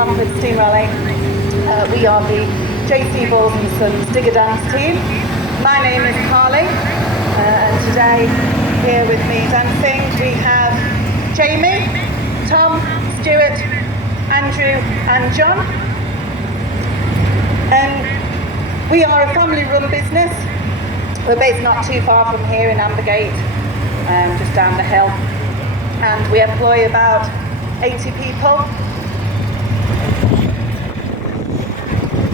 Cromford Steam Rally. We are the J.C.Balls and Sons Digger Dance team. My name is Carly, and today here with me dancing we have Jamie, Tom, Stuart, Andrew and John. We are a family-run business. We're based not too far from here in Ambergate, just down the hill, and we employ about 80 people.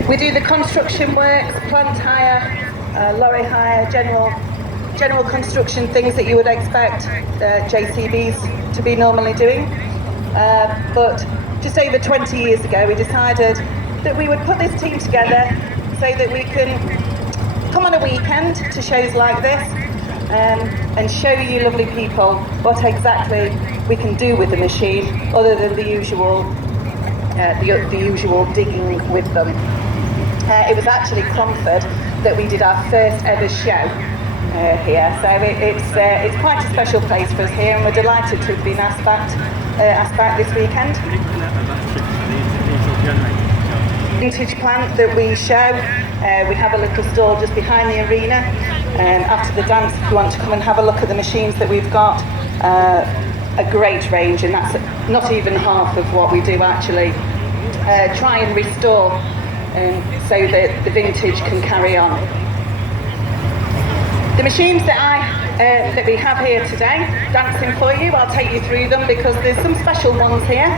We do the construction works, plant hire, lorry hire, general construction, things that you would expect JCBs to be normally doing. But just over 20 years ago we decided that we would put this team together so that we can come on a weekend to shows like this and show you lovely people what exactly we can do with the machine other than the usual digging with them. It was actually Cromford that we did our first ever show here, so it's quite a special place for us here, and we're delighted to have been asked back this weekend. Vintage plant that we show, we have a little stall just behind the arena. After the dance, if you want to come and have a look at the machines that we've got, a great range, and that's not even half of what we do actually. Try and restore so that the vintage can carry on. The machines that we have here today, dancing for you, I'll take you through them because there's some special ones here.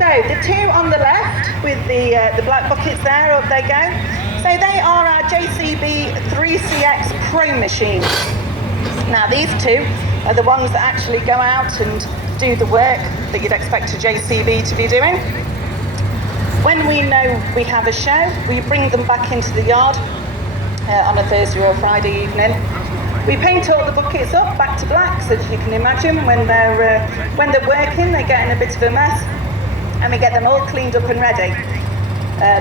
So the two on the left with the black buckets there, up they go. So they are our JCB 3CX Pro machines. Now these two are the ones that actually go out and do the work that you'd expect a JCB to be doing. When we know we have a show, we bring them back into the yard on a Thursday or a Friday evening. We paint all the buckets up back to black, so that you can imagine when they're working, they get in a bit of a mess, and we get them all cleaned up and ready.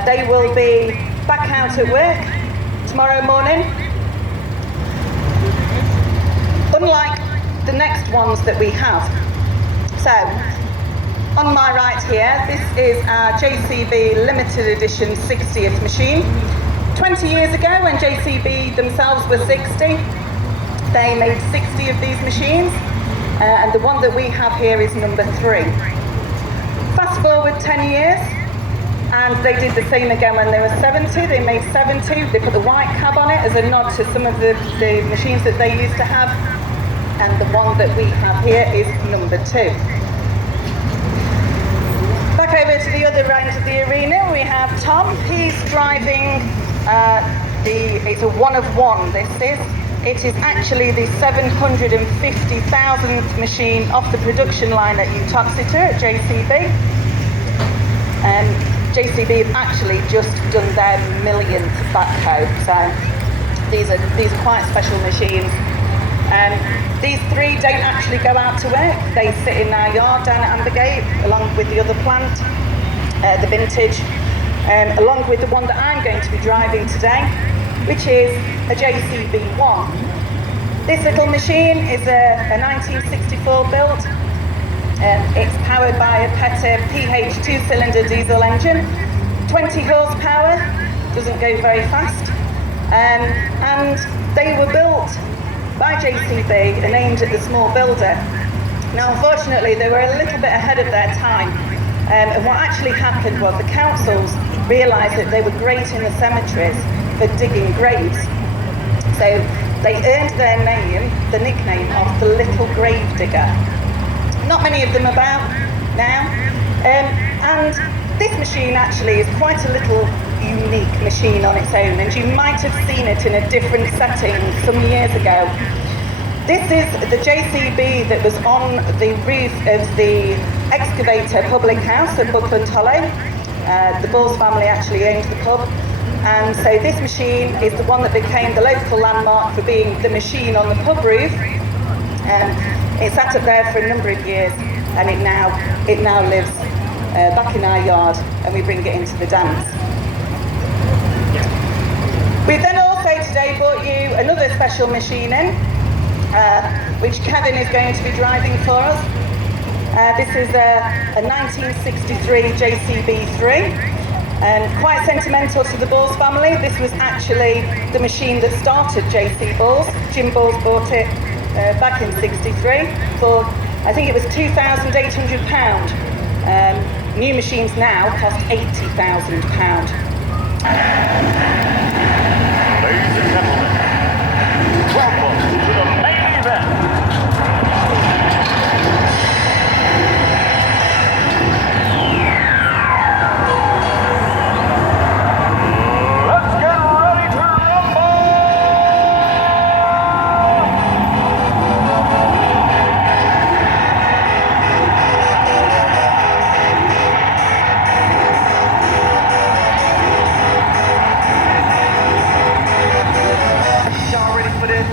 They will be back out at work tomorrow morning. Unlike the next ones that we have. So, on my right here, this is our JCB limited edition 60th machine. 20 years ago, when JCB themselves were 60, they made 60 of these machines, and the one that we have here is number 3. Fast forward 10 years, and they did the same again when they were 70. They made 70. They put the white cab on it as a nod to some of the machines that they used to have, and the one that we have here is number 2. Back over to the other end of the arena, we have Tom. He's driving it's a one of one, this is. It is actually the 750,000th machine off the production line at Uttoxeter at JCB. JCB have actually just done their millionth backhoe, so these are quite special machines. These 3 don't actually go out to work. They sit in our yard down at Ambergate along with the other plant, the vintage, along with the one that I'm going to be driving today, which is a JCB1. This little machine is a 1964 build. It's powered by a Petter PH 2-cylinder diesel engine, 20 horsepower, doesn't go very fast, and they were built by JCB and aimed at the small builder. Now unfortunately they were a little bit ahead of their time, and what actually happened was the councils realised that they were great in the cemeteries for digging graves, so they earned their name, the nickname of the Little Grave Digger. Not many of them about now, and this machine actually is quite a little unique machine on its own, and you might have seen it in a different setting some years ago. This is the JCB that was on the roof of the Excavator public house at Buckland Hollow. The Balls family actually owned the pub, and so this machine is the one that became the local landmark for being the machine on the pub roof. It sat up there for a number of years, and it now lives back in our yard, and we bring it into the dance. We've then also today brought you another special machine in, which Kevin is going to be driving for us. This is a 1963 J.C.B. and quite sentimental to the Balls family. This was actually the machine that started J.C.Balls. Jim Balls bought it back in '63 for, I think it was £2,800. New machines now cost £80,000. Ladies and gentlemen, welcome to the main event. Let's get ready to rumble! Y'all ready for this?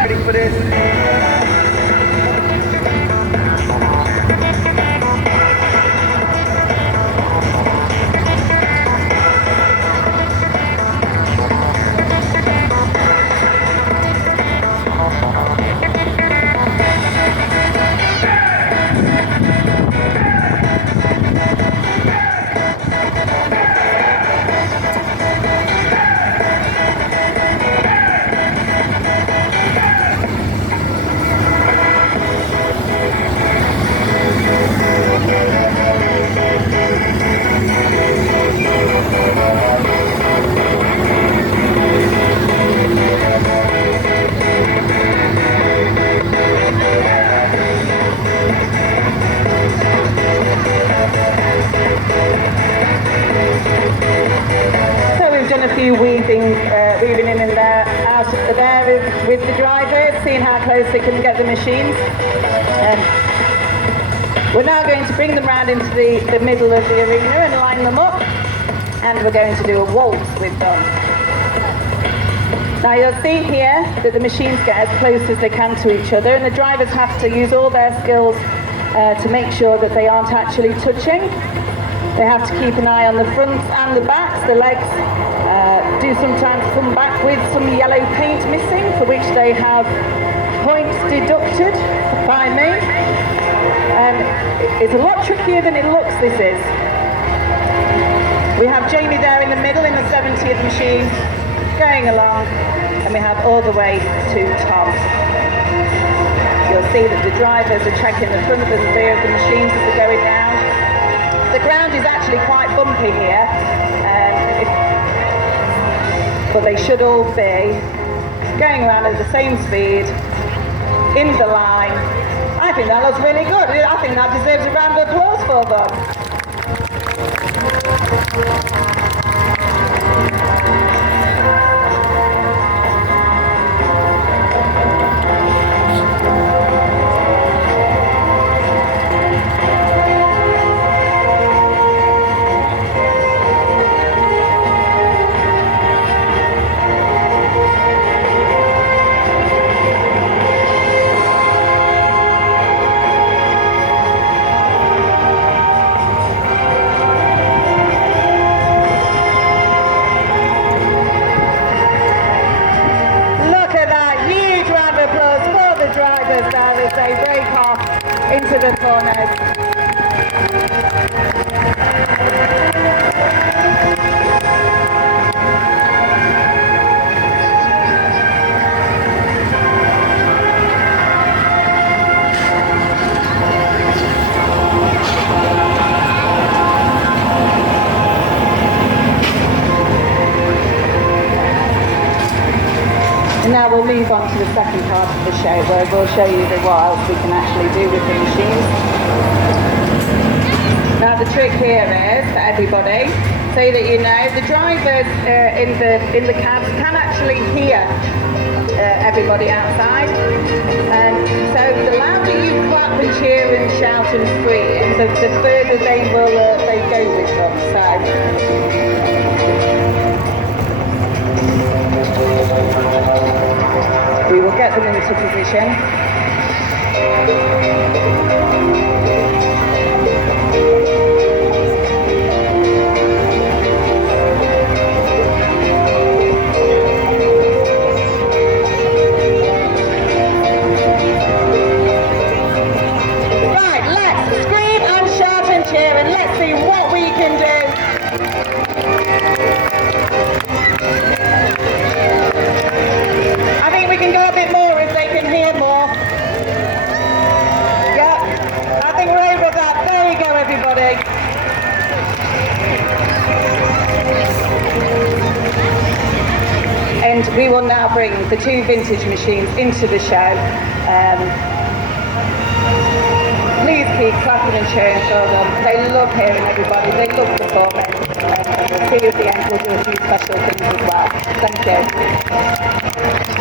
Ready for this? So we've done a few weaving in and out there with the drivers, seeing how close they can get the machines. We're now going to bring them round into the middle of the arena and line them up, and we're going to do a waltz with them. Now you'll see here that the machines get as close as they can to each other, and the drivers have to use all their skills to make sure that they aren't actually touching. They have to keep an eye on the fronts and the backs. The legs do sometimes come back with some yellow paint missing, for which they have points deducted by me. It's a lot trickier than it looks, this is. We have Jamie there in the middle in the 70th machine, going along, and we have all the way to Tom. You'll see that the drivers are checking the front and the rear of the machines as they're going round. The ground is actually quite bumpy here, but they should all be going around at the same speed, in the line. I think that looks really good. I think that deserves a round of applause for them. As they break off into the corners. move on to the second part of the show where we'll show you what else we can actually do with the machines. Now the trick here is for everybody, so that you know, the drivers in the cabs can actually hear everybody outside. So the louder you clap and cheer and shout and scream, the further they go with them. So we will get them into position. Right, let's scream and shout and cheer and let's see what we can do. I think we can go a bit more if they can hear more. Yeah, I think we're able to that. There you go, everybody. And we will now bring the two vintage machines into the show. Please keep clapping and cheering for them. They love hearing everybody. They love performing. And we'll see you at the end. We'll do a few special things as well. Thank you.